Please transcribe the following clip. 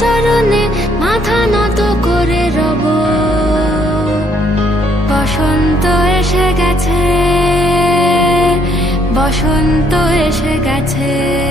চরণে মাথা নত করে রব। বসন্ত এসে গেছে, বসন্ত এসে গেছে।